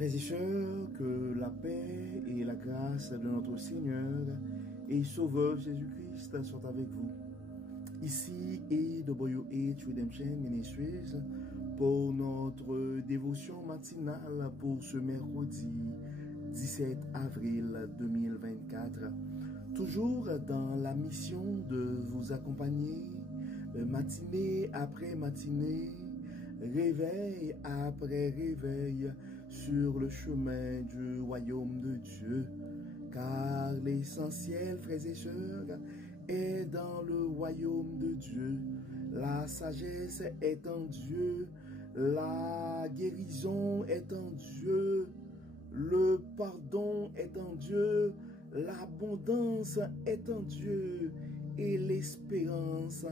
Frères et sœurs, que la paix et la grâce de notre Seigneur et Sauveur Jésus-Christ soient avec vous. Ici est WH Redemption Ministries pour notre dévotion matinale pour ce mercredi 17 avril 2024. Toujours dans la mission de vous accompagner matinée après matinée, réveil après réveil sur le chemin du royaume de Dieu. Car l'essentiel, frères et sœurs, est dans le royaume de Dieu. La sagesse est en Dieu, la guérison est en Dieu, le pardon est en Dieu, l'abondance est en Dieu et l'espérance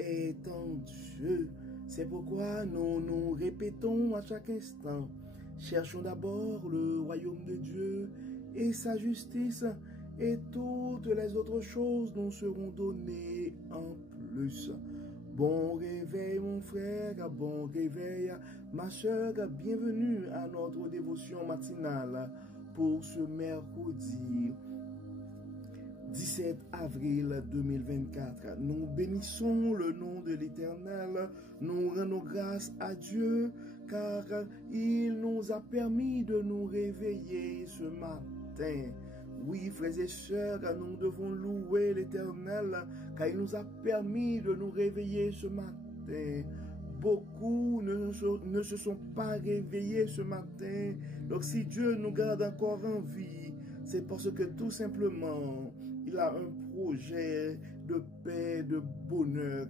est en Dieu. C'est pourquoi nous nous répétons à chaque instant, cherchons d'abord le royaume de Dieu et sa justice, et toutes les autres choses nous seront données en plus. Bon réveil mon frère, bon réveil ma soeur, bienvenue à notre dévotion matinale pour ce mercredi 17 avril 2024. Nous bénissons le nom de l'Éternel, nous rendons grâce à Dieu car il nous a permis de nous réveiller ce matin. Oui, frères et sœurs, nous devons louer l'Éternel car il nous a permis de nous réveiller ce matin. Beaucoup ne se sont pas réveillés ce matin. Donc si Dieu nous garde encore en vie, c'est parce que tout simplement, il a un projet de paix, de bonheur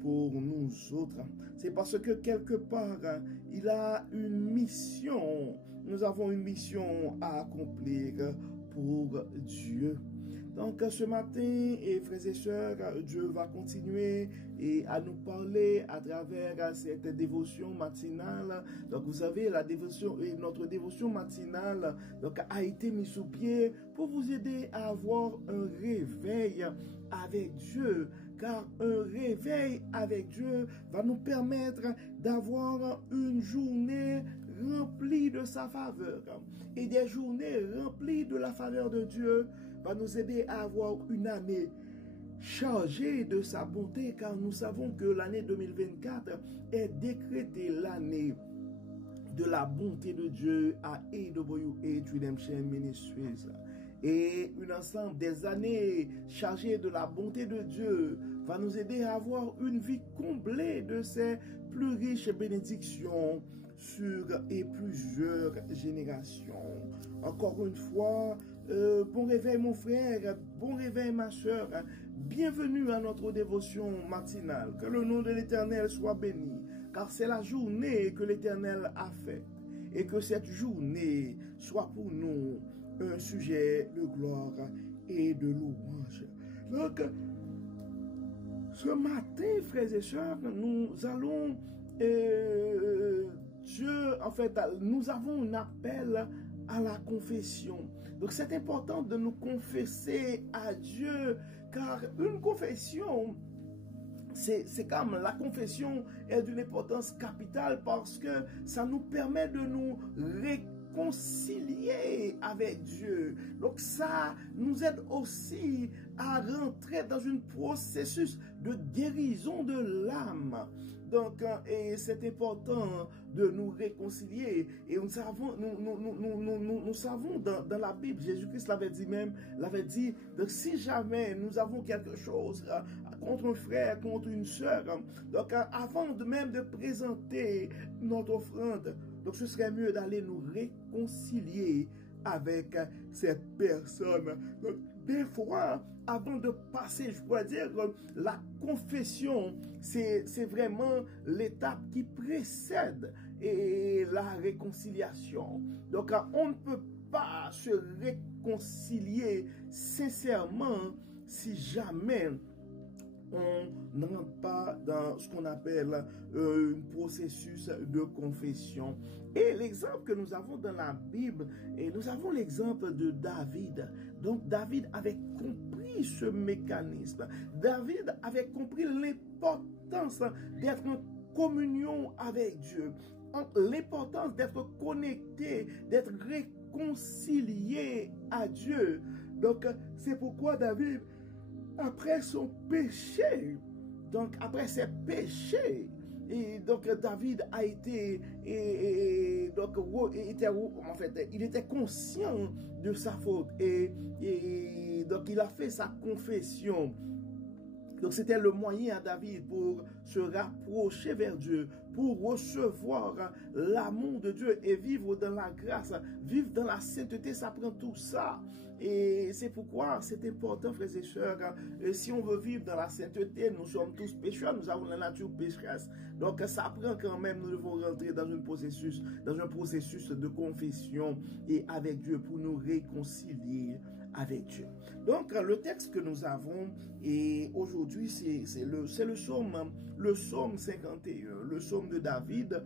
pour nous autres. C'est parce que quelque part, il a une mission. Nous avons une mission à accomplir pour Dieu. Donc ce matin, et frères et sœurs, Dieu va continuer à nous parler à travers cette dévotion matinale. Donc vous savez, notre dévotion matinale a été mise sous pied pour vous aider à avoir un réveil avec Dieu. Car un réveil avec Dieu va nous permettre d'avoir une journée remplie de sa faveur. Et des journées remplies de la faveur de Dieu va nous aider à avoir une année chargée de sa bonté, car nous savons que l'année 2024 est décrétée l'année de la bonté de Dieu à AWH Redemption Ministries. Et un ensemble des années chargées de la bonté de Dieu va nous aider à avoir une vie comblée de ses plus riches bénédictions sur et plusieurs générations. Encore une fois, bon réveil mon frère, bon réveil ma soeur, bienvenue à notre dévotion matinale. Que le nom de l'Éternel soit béni, car c'est la journée que l'Éternel a faite. Et que cette journée soit pour nous un sujet de gloire et de louange. Donc, ce matin, frères et sœurs, nous allons, nous avons un appel à la confession. Donc, c'est important de nous confesser à Dieu, car une confession, c'est comme la confession est d'une importance capitale parce que ça nous permet de nous réconcilier avec Dieu. Donc ça nous aide aussi à rentrer dans un processus de guérison de l'âme. Donc, c'est important de nous réconcilier. Et nous savons dans la Bible, Jésus-Christ l'avait dit, donc si jamais nous avons quelque chose contre un frère, contre une sœur, donc avant de même de présenter notre offrande, donc ce serait mieux d'aller nous réconcilier avec cette personne. Donc, des fois, avant de passer, je pourrais dire, la confession, c'est vraiment l'étape qui précède et la réconciliation. Donc, on ne peut pas se réconcilier sincèrement si jamais on n'entre pas dans ce qu'on appelle un processus de confession. Et l'exemple que nous avons dans la Bible, et nous avons l'exemple de David. Donc David avait compris ce mécanisme. David avait compris l'importance d'être en communion avec Dieu. l'importance d'être connecté, d'être réconcilié à Dieu. Donc, c'est pourquoi David, après son péché, donc après ses péchés, et donc David a été, en fait, il était conscient de sa faute et donc il a fait sa confession. Donc c'était le moyen à David pour se rapprocher vers Dieu, pour recevoir l'amour de Dieu et vivre dans la grâce, vivre dans la sainteté, ça prend tout ça. Et c'est pourquoi c'est important, frères et sœurs, si on veut vivre dans la sainteté, nous sommes tous pécheurs, nous avons la nature pécheresse. Donc ça prend quand même, nous devons rentrer dans un processus de confession et avec Dieu pour nous réconcilier avec Dieu. Donc le texte que nous avons et aujourd'hui c'est le psaume 51, le psaume de David.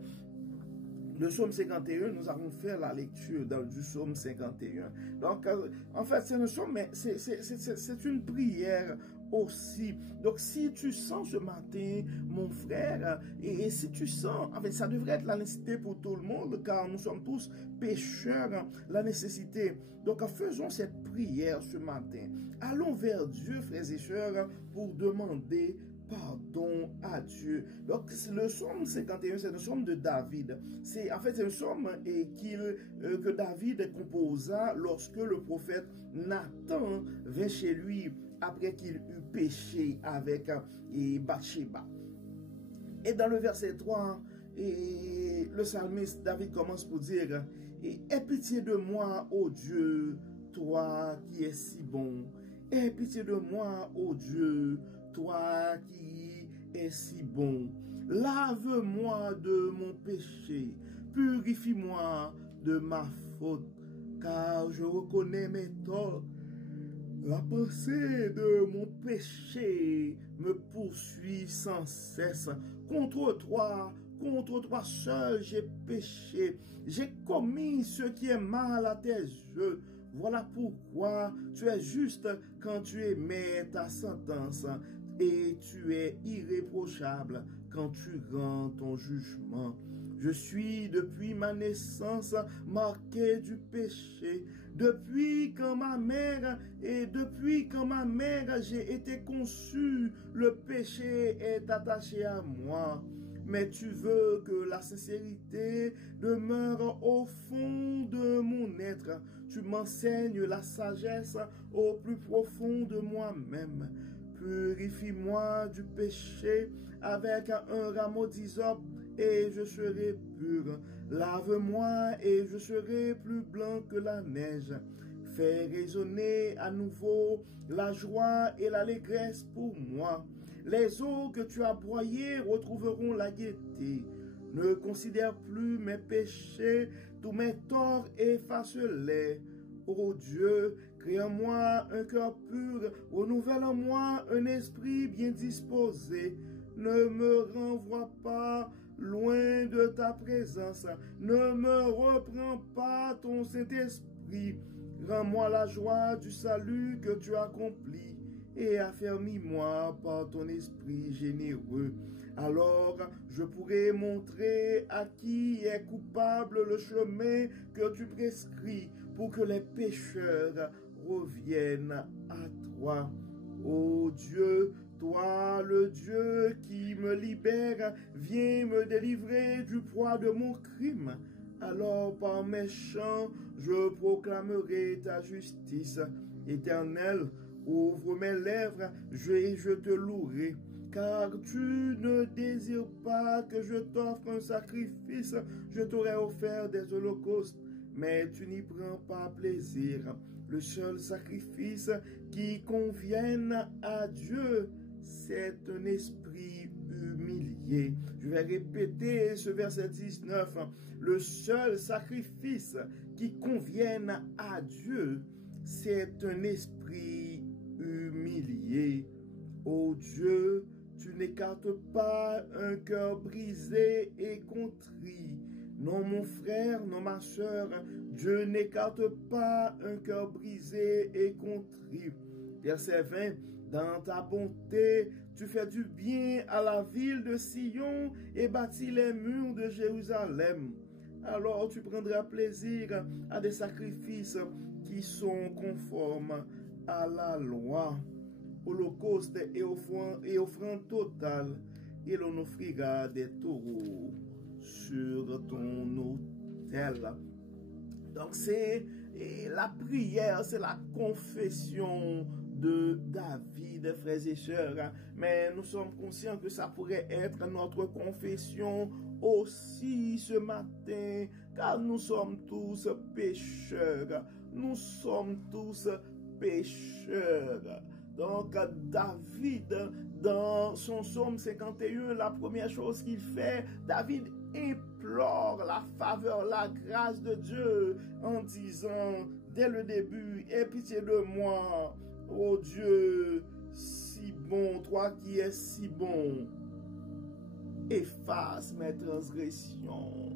Le psaume 51, nous avons fait la lecture du psaume 51. Donc, en fait, c'est un psaume, mais c'est une prière aussi. Donc, si tu sens ce matin, mon frère, et si tu sens, en fait, ça devrait être la nécessité pour tout le monde, car nous sommes tous pécheurs, la nécessité. Donc, faisons cette prière ce matin. Allons vers Dieu, frères et sœurs, pour demander pardon à Dieu. Donc, le psaume 51, c'est le psaume de David. C'est un psaume que David composa lorsque le prophète Nathan vint chez lui après qu'il eut péché avec Bathsheba. Et dans le verset 3, le psalmiste David commence pour dire « Aie pitié de moi, ô Dieu, toi qui es si bon. Aie pitié de moi, ô Dieu, toi qui es si bon. Lave-moi de mon péché, purifie-moi de ma faute, car je reconnais mes torts. La pensée de mon péché me poursuit sans cesse. Contre toi seul j'ai péché. J'ai commis ce qui est mal à tes yeux. Voilà pourquoi tu es juste quand tu émets ta sentence et tu es irréprochable quand tu rends ton jugement. Je suis depuis ma naissance marqué du péché. Depuis quand ma mère j'ai été conçu, le péché est attaché à moi. Mais tu veux que la sincérité demeure au fond de mon être. Tu m'enseignes la sagesse au plus profond de moi-même. Purifie-moi du péché avec un rameau d'hysope et je serai pur. Lave-moi et je serai plus blanc que la neige. Fais résonner à nouveau la joie et l'allégresse pour moi. Les eaux que tu as broyées retrouveront la gaieté. Ne considère plus mes péchés, tous mes torts efface-les. Ô Dieu, crée en moi un cœur pur, renouvelle en moi un esprit bien disposé. Ne me renvoie pas loin de ta présence, ne me reprends pas ton Saint-Esprit. Rends-moi la joie du salut que tu accomplis et affermis-moi par ton esprit généreux. Alors je pourrai montrer à qui est coupable le chemin que tu prescris pour que les pécheurs reviennent à toi. Ô Dieu, toi le Dieu qui me libère, viens me délivrer du poids de mon crime. Alors par mes chants, je proclamerai ta justice. Éternel, ouvre mes lèvres, je te louerai. Car tu ne désires pas que je t'offre un sacrifice, je t'aurais offert des holocaustes, mais tu n'y prends pas plaisir. Le seul sacrifice qui convienne à Dieu, c'est un esprit humilié. Je vais répéter ce verset 19. Le seul sacrifice qui convienne à Dieu, c'est un esprit humilié. Ô Dieu, tu n'écartes pas un cœur brisé et contrit. Non, mon frère, non, ma soeur, Dieu n'écarte pas un cœur brisé et contrit. Verset 20, dans ta bonté, Tu fais du bien à la ville de Sion et bâtis les murs de Jérusalem. Alors tu prendras plaisir à des sacrifices qui sont conformes à la loi. Holocauste et offrande totale, et l'on offrira des taureaux sur ton autel. Donc c'est la prière, c'est la confession de David, frères et sœurs. Mais nous sommes conscients que ça pourrait être notre confession aussi ce matin, car nous sommes tous pécheurs. Nous sommes tous pécheurs. Donc David, dans son psaume 51, la première chose qu'il fait, David implore la faveur, la grâce de Dieu en disant dès le début, aie pitié de moi, ô Dieu, si bon, toi qui es si bon, efface mes transgressions.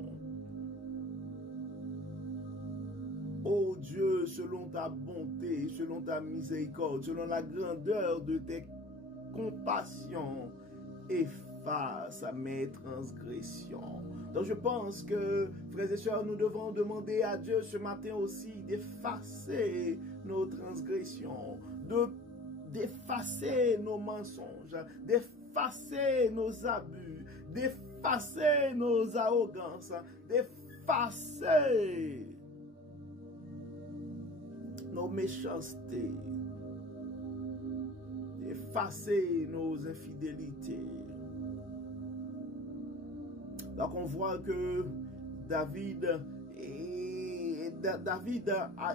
Ô Dieu, selon ta bonté, selon ta miséricorde, selon la grandeur de tes compassions, efface mes transgressions. Donc je pense que, frères et sœurs, nous devons demander à Dieu ce matin aussi d'effacer nos transgressions, d'effacer nos mensonges, d'effacer nos abus, d'effacer nos arrogances, d'effacer nos méchancetés, effacer nos infidélités. Donc on voit que David, il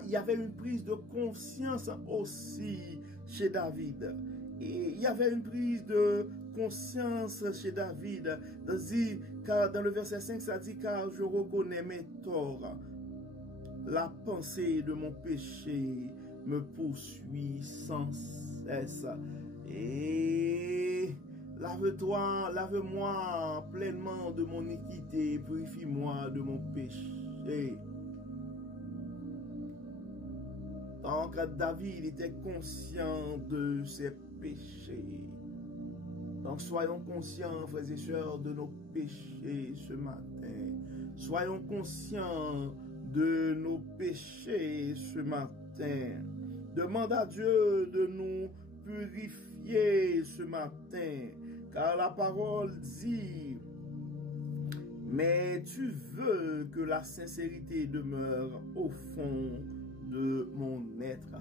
y avait une prise de conscience aussi chez David. Et il y avait une prise de conscience chez David. Dans le verset 5, ça dit, car je reconnais mes torts. La pensée de mon péché me poursuit sans cesse. Et lave-moi pleinement de mon iniquité, purifie-moi de mon péché. Donc David était conscient de ses péchés. Donc soyons conscients, frères et sœurs, de nos péchés ce matin. Soyons conscients de nos péchés ce matin. Demande à Dieu de nous purifier ce matin, car la parole dit, mais tu veux que la sincérité demeure au fond de mon être.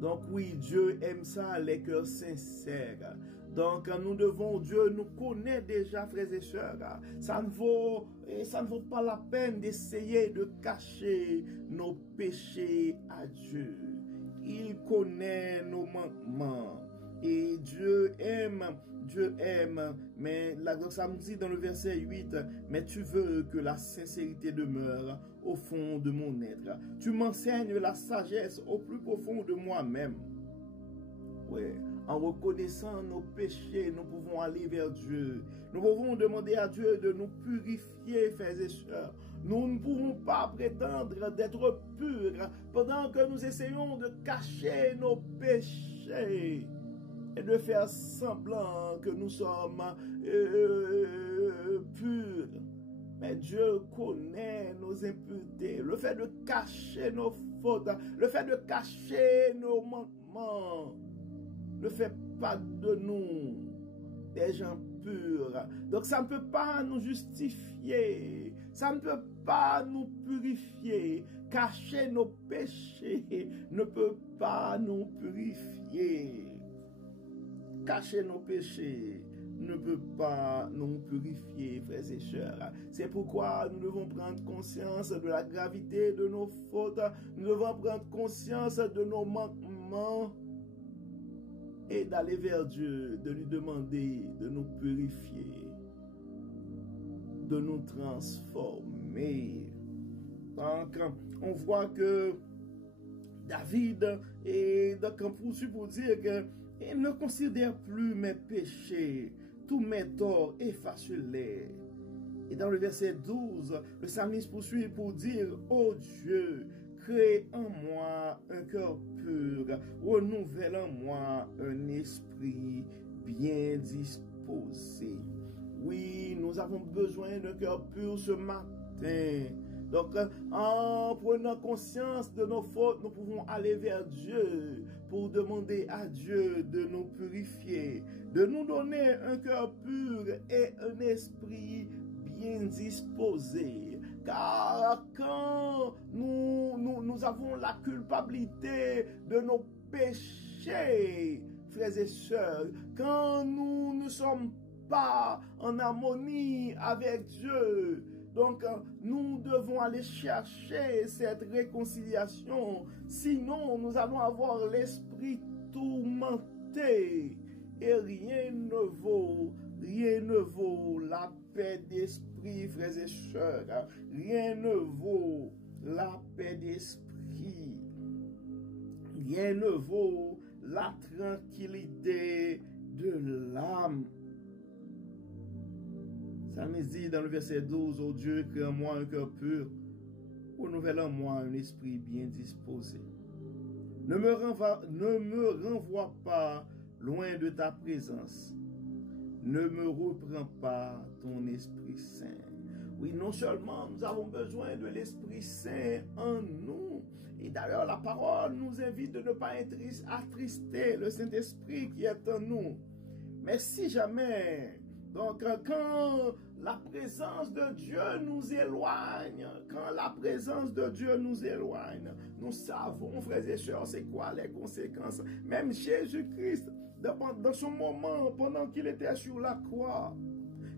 Donc oui, Dieu aime ça, les cœurs sincères. Donc nous devons, Dieu nous connaît déjà, frères et sœurs. Ça ne vaut pas la peine d'essayer de cacher nos péchés à Dieu. Il connaît nos manquements. Et Dieu aime, mais ça nous dit dans le verset 8, mais tu veux que la sincérité demeure au fond de mon être. Tu m'enseignes la sagesse au plus profond de moi-même. Ouais. En reconnaissant nos péchés, nous pouvons aller vers Dieu. Nous pouvons demander à Dieu de nous purifier, frères et sœurs. Nous ne pouvons pas prétendre d'être purs pendant que nous essayons de cacher nos péchés et de faire semblant que nous sommes purs. Mais Dieu connaît nos impuretés. Le fait de cacher nos fautes, le fait de cacher nos manquements, ne fait pas de nous des gens purs. Donc ça ne peut pas nous justifier. Ça ne peut pas nous purifier. Cacher nos péchés ne peut pas nous purifier. Cacher nos péchés ne peut pas nous purifier, frères et sœurs. C'est pourquoi nous devons prendre conscience de la gravité de nos fautes. Nous devons prendre conscience de nos manquements et d'aller vers Dieu, de lui demander de nous purifier, de nous transformer. Donc, on voit que David est donc poursuivi pour dire qu'il ne considère plus mes péchés, tous mes torts, efface-les. Et dans le verset 12, le psalmiste poursuit pour dire, ô Dieu, crée en moi un cœur pur, renouvelle en moi un esprit bien disposé. Oui, nous avons besoin d'un cœur pur ce matin. Donc, en prenant conscience de nos fautes, nous pouvons aller vers Dieu pour demander à Dieu de nous purifier, de nous donner un cœur pur et un esprit bien disposé. Car quand nous avons la culpabilité de nos péchés, frères et sœurs, quand nous ne sommes pas en harmonie avec Dieu, donc nous devons aller chercher cette réconciliation. Sinon, nous allons avoir l'esprit tourmenté. Et rien ne vaut la paix d'esprit, frères et sœurs. Rien ne vaut la paix d'esprit. Rien ne vaut la tranquillité de l'âme. Ça me dit dans le verset 12, ô Dieu, crée en moi un cœur pur, renouvelle en moi un esprit bien disposé. Ne me renvoie pas loin de ta présence. Ne me reprends pas ton Esprit Saint. Oui, non seulement nous avons besoin de l'Esprit Saint en nous, et d'ailleurs la parole nous invite de ne pas attrister le Saint-Esprit qui est en nous. Mais si jamais, donc quand la présence de Dieu nous éloigne, nous savons, frères et sœurs, c'est quoi les conséquences. Même Jésus-Christ, dans son moment, pendant qu'il était sur la croix,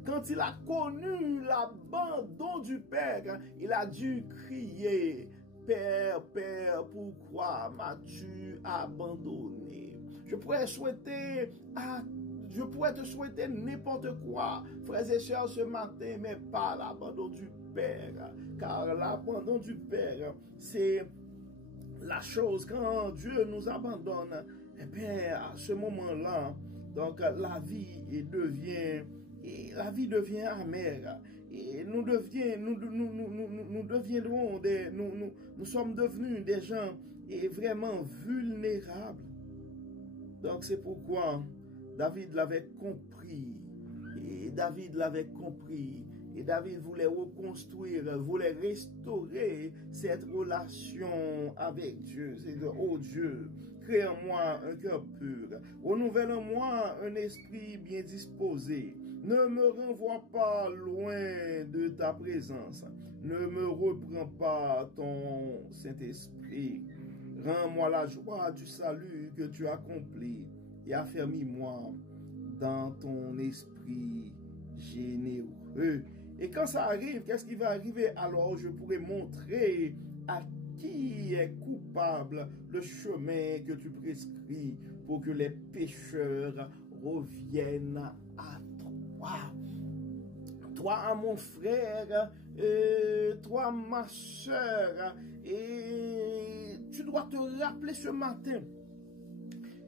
quand il a connu l'abandon du Père, il a dû crier, Père, Père, pourquoi m'as-tu abandonné? Je pourrais te souhaiter n'importe quoi, frères et sœurs, ce matin, mais pas l'abandon du Père. Car l'abandon du Père, c'est la chose, quand Dieu nous abandonne, eh bien, à ce moment-là, donc la vie devient amère. Et nous sommes devenus des gens vraiment vulnérables. Donc c'est pourquoi David l'avait compris. Et David voulait reconstruire, voulait restaurer cette relation avec Dieu. C'est de, oh Dieu, crée en moi un cœur pur, renouvelle en moi un esprit bien disposé. Ne me renvoie pas loin de ta présence. Ne me reprends pas ton Saint-Esprit. Rends-moi la joie du salut que tu accomplis et affermis-moi dans ton esprit généreux. Et quand ça arrive, qu'est-ce qui va arriver? Alors je pourrai montrer à qui est coupable le chemin que tu prescris pour que les pécheurs reviennent à toi. Toi, mon frère, toi, ma soeur, et tu dois te rappeler ce matin,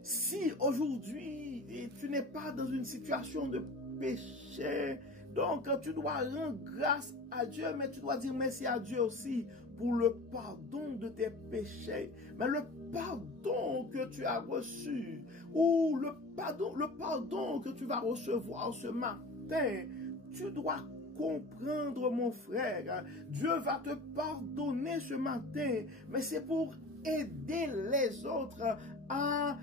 si aujourd'hui tu n'es pas dans une situation de péché, donc tu dois rendre grâce à Dieu, mais tu dois dire merci à Dieu aussi pour le pardon de tes péchés. Mais le pardon que tu as reçu, ou le pardon que tu vas recevoir ce matin, tu dois comprendre, mon frère. Dieu va te pardonner ce matin, mais c'est pour aider les autres à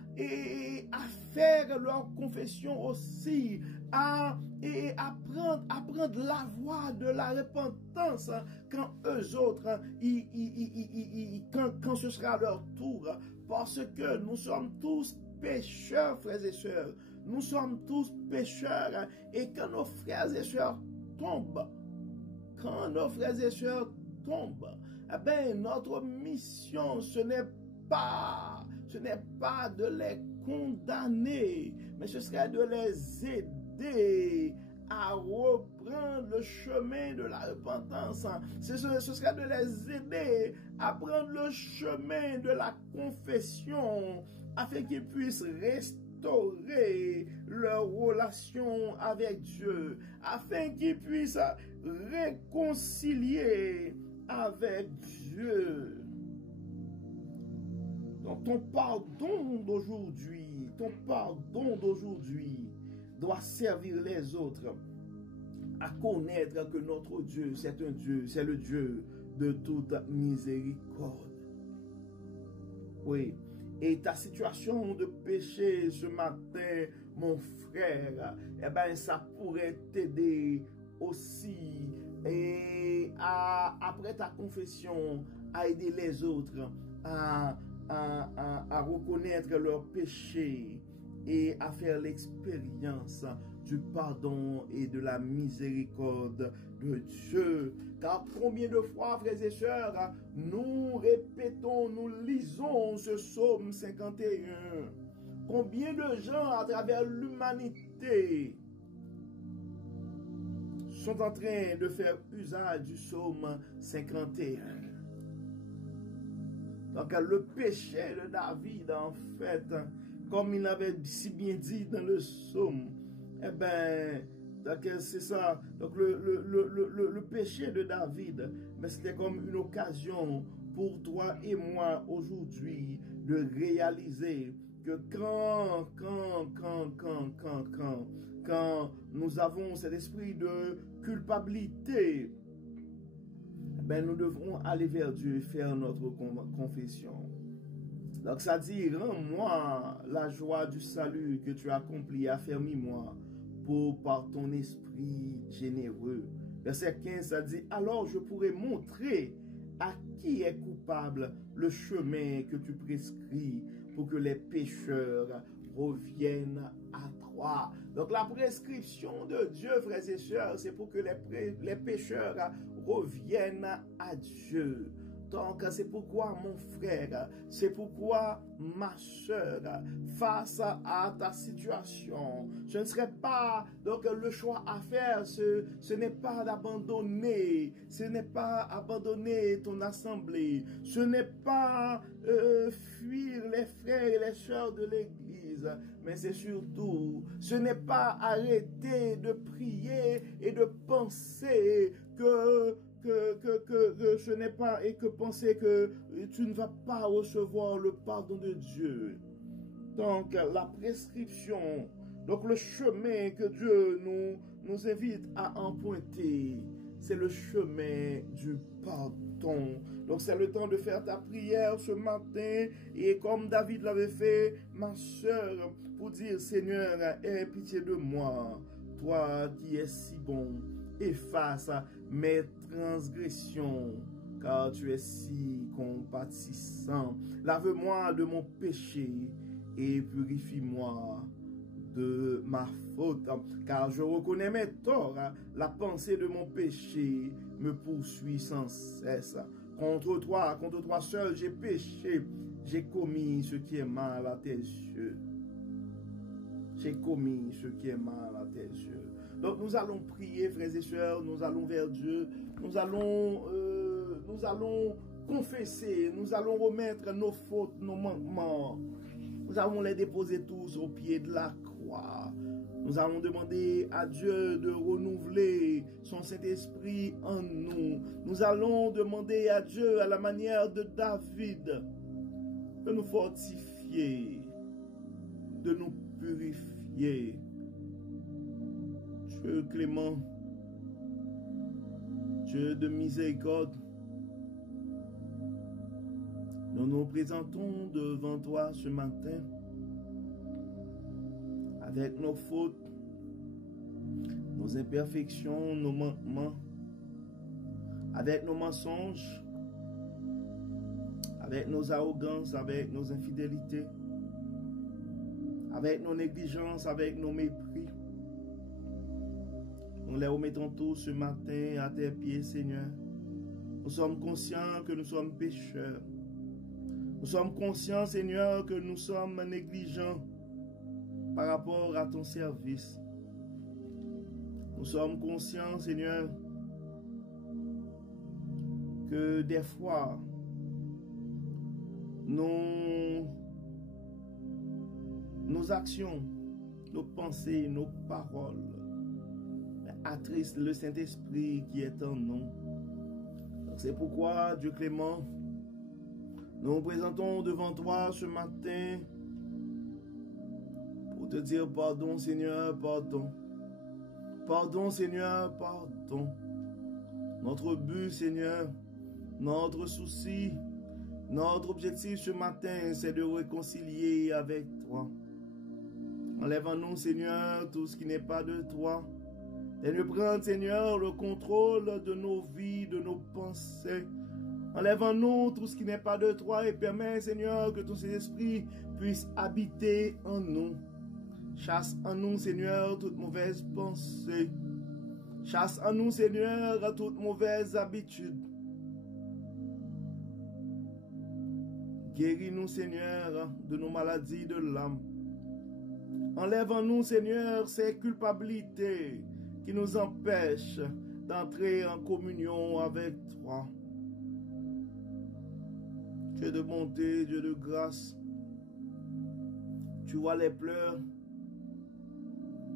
faire leur confession aussi, à prendre la voie de la repentance quand eux autres, quand ce sera leur tour, parce que nous sommes tous pécheurs, frères et sœurs. Nous sommes tous pécheurs, et quand nos frères et sœurs tombent, eh bien, notre mission, ce n'est pas de les condamner, mais ce serait de les aider à reprendre le chemin de la repentance. Ce serait de les aider à prendre le chemin de la confession, afin qu'ils puissent restaurer leur relation avec Dieu, afin qu'ils puissent réconcilier avec Dieu. Donc ton pardon d'aujourd'hui doit servir les autres à connaître que notre Dieu, c'est un Dieu, c'est le Dieu de toute miséricorde. Oui. Et ta situation de péché ce matin, mon frère, eh ben, ça pourrait t'aider aussi et après ta confession, à aider les autres à reconnaître leurs péchés et à faire l'expérience du pardon et de la miséricorde de Dieu. Car combien de fois, frères et sœurs, nous répétons, nous lisons ce psaume 51. Combien de gens à travers l'humanité sont en train de faire usage du psaume 51. Donc le péché de David, en fait, comme il avait si bien dit dans le psaume, eh bien, c'est ça. Donc le péché de David, mais c'était comme une occasion pour toi et moi aujourd'hui de réaliser que quand nous avons cet esprit de culpabilité, ben nous devrons aller vers Dieu et faire notre confession. Donc ça dit, rends-moi la joie du salut que tu as accompli, affermis-moi par ton esprit généreux. Verset 15, ça dit, alors je pourrai montrer à qui est coupable le chemin que tu prescris pour que les pécheurs reviennent à toi. Donc la prescription de Dieu, frères et sœurs, c'est pour que les pécheurs reviennent à Dieu. Donc c'est pourquoi mon frère, c'est pourquoi ma soeur, face à ta situation, ce ne serait pas, donc le choix à faire, ce n'est pas d'abandonner, ce n'est pas abandonner ton assemblée, ce n'est pas fuir les frères et les sœurs de l'église, mais c'est surtout, ce n'est pas arrêter de prier et de penser que ce n'est pas, et que penser que tu ne vas pas recevoir le pardon de Dieu. Donc la prescription, donc le chemin que Dieu nous invite à emprunter, c'est le chemin du pardon. Donc c'est le temps de faire ta prière ce matin, et comme David l'avait fait, ma soeur, pour dire, Seigneur, aie pitié de moi, toi qui es si bon, efface mes transgressions, car tu es si compatissant. Lave-moi de mon péché et purifie-moi de ma faute, car je reconnais mes torts. La pensée de mon péché me poursuit sans cesse. Contre toi seul, j'ai péché, j'ai commis ce qui est mal à tes yeux. J'ai commis ce qui est mal à tes yeux. Donc nous allons prier, frères et sœurs, nous allons vers Dieu, nous allons confesser, nous allons remettre nos fautes, nos manquements. Nous allons les déposer tous au pied de la croix. Nous allons demander à Dieu de renouveler son Saint-Esprit en nous. Nous allons demander à Dieu, à la manière de David, de nous fortifier, de nous purifier. Dieu clément, Dieu de miséricorde, nous nous présentons devant toi ce matin avec nos fautes, nos imperfections, nos manquements, avec nos mensonges, avec nos arrogances, avec nos infidélités, avec nos négligences, avec nos mépris. Nous les remettons tous ce matin à tes pieds, Seigneur. Nous sommes conscients que nous sommes pécheurs. Nous sommes conscients, Seigneur, que nous sommes négligents par rapport à ton service. Nous sommes conscients, Seigneur, que des fois, nos actions, nos pensées, nos paroles attristent le Saint-Esprit qui est en nous. C'est pourquoi, Dieu clément, nous nous présentons devant toi ce matin pour te dire pardon, Seigneur, pardon. Pardon, Seigneur, pardon. Notre but, Seigneur, notre souci, notre objectif ce matin, c'est de réconcilier avec toi. Enlève en nous, Seigneur, tout ce qui n'est pas de toi. Et de prendre, Seigneur, le contrôle de nos vies, de nos pensées. Enlève en nous tout ce qui n'est pas de toi et permets, Seigneur, que ton Saint-Esprit puisse habiter en nous. Chasse en nous, Seigneur, toute mauvaise pensée. Chasse en nous, Seigneur, toute mauvaise habitude. Guéris-nous, Seigneur, de nos maladies de l'âme. Enlève en nous, Seigneur, ces culpabilités qui nous empêchent d'entrer en communion avec toi. Dieu de bonté, Dieu de grâce, tu vois les pleurs,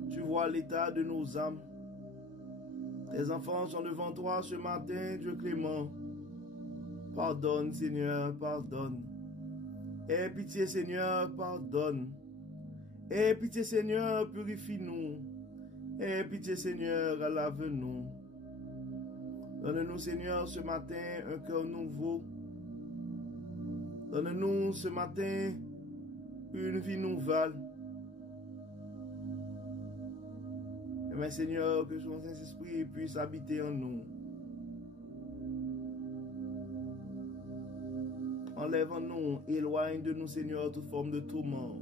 tu vois l'état de nos âmes. Tes enfants sont devant toi ce matin, Dieu clément. Pardonne, Seigneur, pardonne. Aie pitié, Seigneur, pardonne. Aie pitié, Seigneur, purifie-nous. Aie pitié, Seigneur, lave-nous. Donne-nous, Seigneur, ce matin un cœur nouveau. Donne-nous ce matin une vie nouvelle. Mais Seigneur, que son Saint-Esprit puisse habiter en nous. Enlève en nous, éloigne de nous, Seigneur, toute forme de tourment.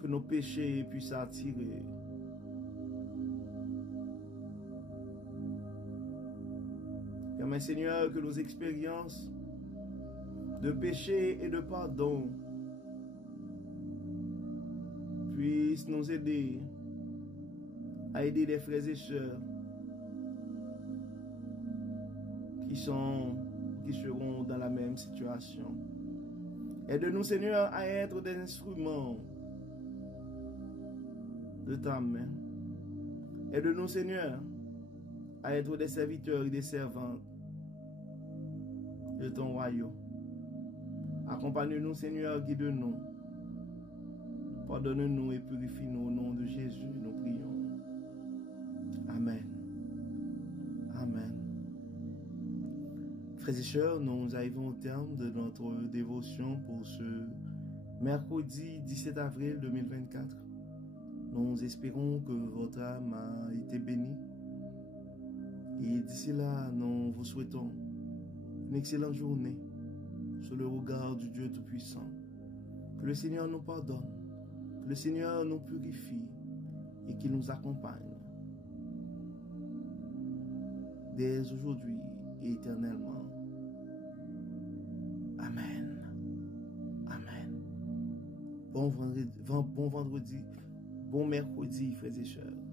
Que nos péchés puissent attirer. Permets, Seigneur, que nos expériences de péché et de pardon puissent nous aider à aider les frères et sœurs qui seront dans la même situation. Aide-nous, Seigneur, à être des instruments de ta main. Aide-nous, Seigneur, à être des serviteurs et des servantes de ton royaume. Accompagne-nous, Seigneur, guide-nous. Pardonne-nous et purifie-nous au nom de Jésus, nous prions. Amen. Amen. Frères et sœurs, nous arrivons au terme de notre dévotion pour ce mercredi 17 avril 2024. Nous espérons que votre âme a été bénie. Et d'ici là, nous vous souhaitons une excellente journée sous le regard du Dieu Tout-Puissant. Que le Seigneur nous pardonne, que le Seigneur nous purifie et qu'il nous accompagne dès aujourd'hui et éternellement. Amen. Amen. Bon vendredi, bon mercredi, frères et sœurs.